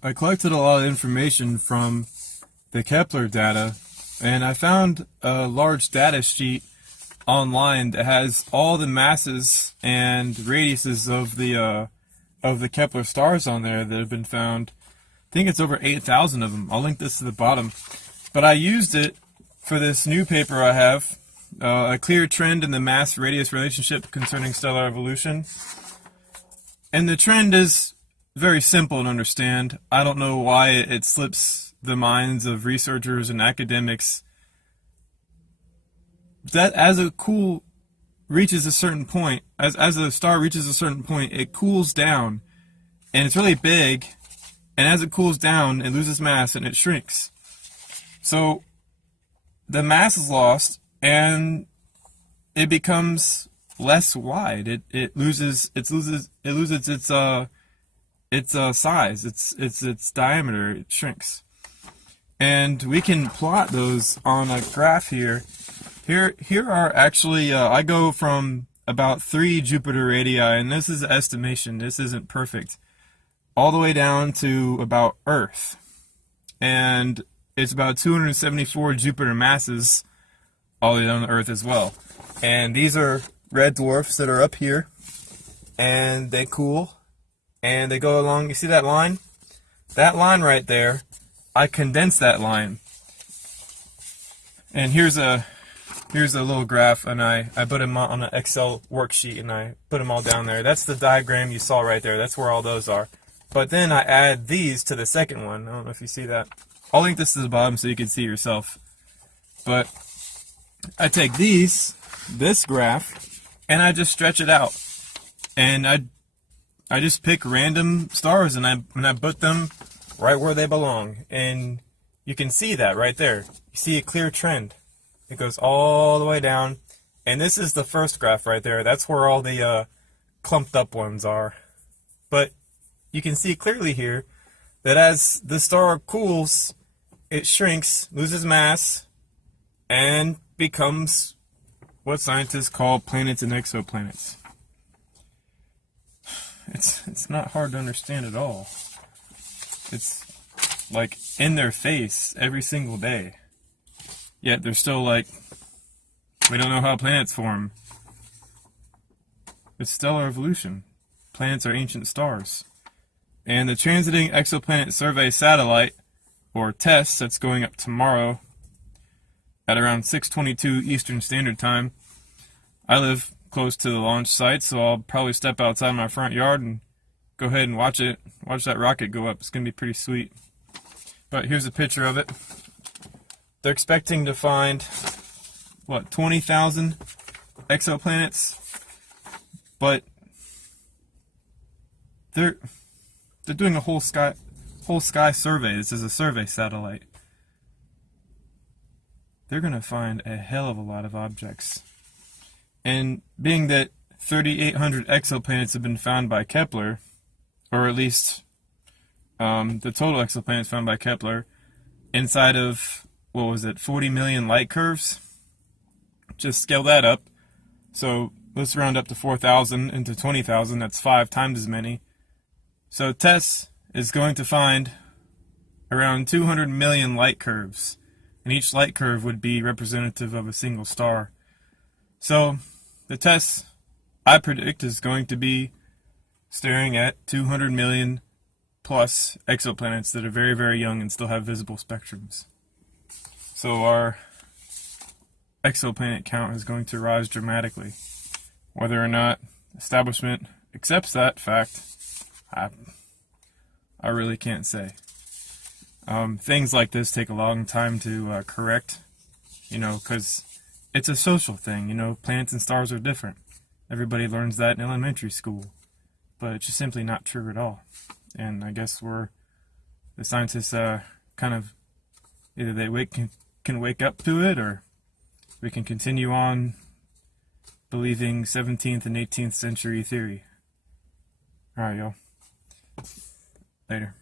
I collected a lot of information from the Kepler data, and I found a large data sheet online that has all the masses and radiuses of the Kepler stars on there that have been found. I think it's over 8,000 of them. I'll link this to the bottom. But I used it for this new paper I have, a clear trend in the mass-radius relationship concerning stellar evolution. And the trend is very simple to understand. I don't know why it slips the minds of researchers and academics that as a cool reaches a certain point, as a star reaches a certain point, it cools down, and it's really big, and as it cools down, it loses mass and it shrinks. So the mass is lost, and it becomes less wide. It loses its size, its diameter. It shrinks, and we can plot those on a graph here. Here are actually, I go from about 3 Jupiter radii, and this is estimation, this isn't perfect, all the way down to about Earth. And it's about 274 Jupiter masses all the way down to Earth as well. And these are red dwarfs that are up here, and they cool, and they go along, you see that line? That line right there, I condensed that line. And here's a little graph, and I put them on an Excel worksheet, and I put them all down there. That's the diagram you saw right there. That's where all those are. But then I add these to the second one. I don't know if you see that. I'll link this to the bottom so you can see yourself. But I take this graph, and I just stretch it out. And I just pick random stars, and I put them right where they belong. And you can see that right there. You see a clear trend. It goes all the way down, and this is the first graph right there. That's where all the clumped up ones are. But you can see clearly here that as the star cools, it shrinks, loses mass, and becomes what scientists call planets and exoplanets. It's not hard to understand at all. It's like in their face every single day. Yet they're still like, we don't know how planets form. It's stellar evolution. Planets are ancient stars. And the Transiting Exoplanet Survey Satellite, or TESS, that's going up tomorrow at around 6:22 Eastern Standard Time. I live close to the launch site, so I'll probably step outside my front yard and go ahead and watch that rocket go up. It's going to be pretty sweet. But here's a picture of it. They're expecting to find, what, 20,000 exoplanets, but they're doing a whole sky survey. This is a survey satellite. They're going to find a hell of a lot of objects. And being that 3,800 exoplanets have been found by Kepler, or at least the total exoplanets found by Kepler, inside of, what was it, 40 million light curves? Just scale that up. So let's round up to 4,000 into 20,000. That's 5 times as many. So TESS is going to find around 200 million light curves. And each light curve would be representative of a single star. So the TESS, I predict, is going to be staring at 200 million plus exoplanets that are very, very young and still have visible spectrums. So our exoplanet count is going to rise dramatically. Whether or not establishment accepts that fact, I really can't say. Things like this take a long time to correct, because it's a social thing. Planets and stars are different. Everybody learns that in elementary school, but it's just simply not true at all. And I guess the scientists kind of, either they can wake up to it, or we can continue on believing 17th and 18th century theory. Alright, y'all. Later.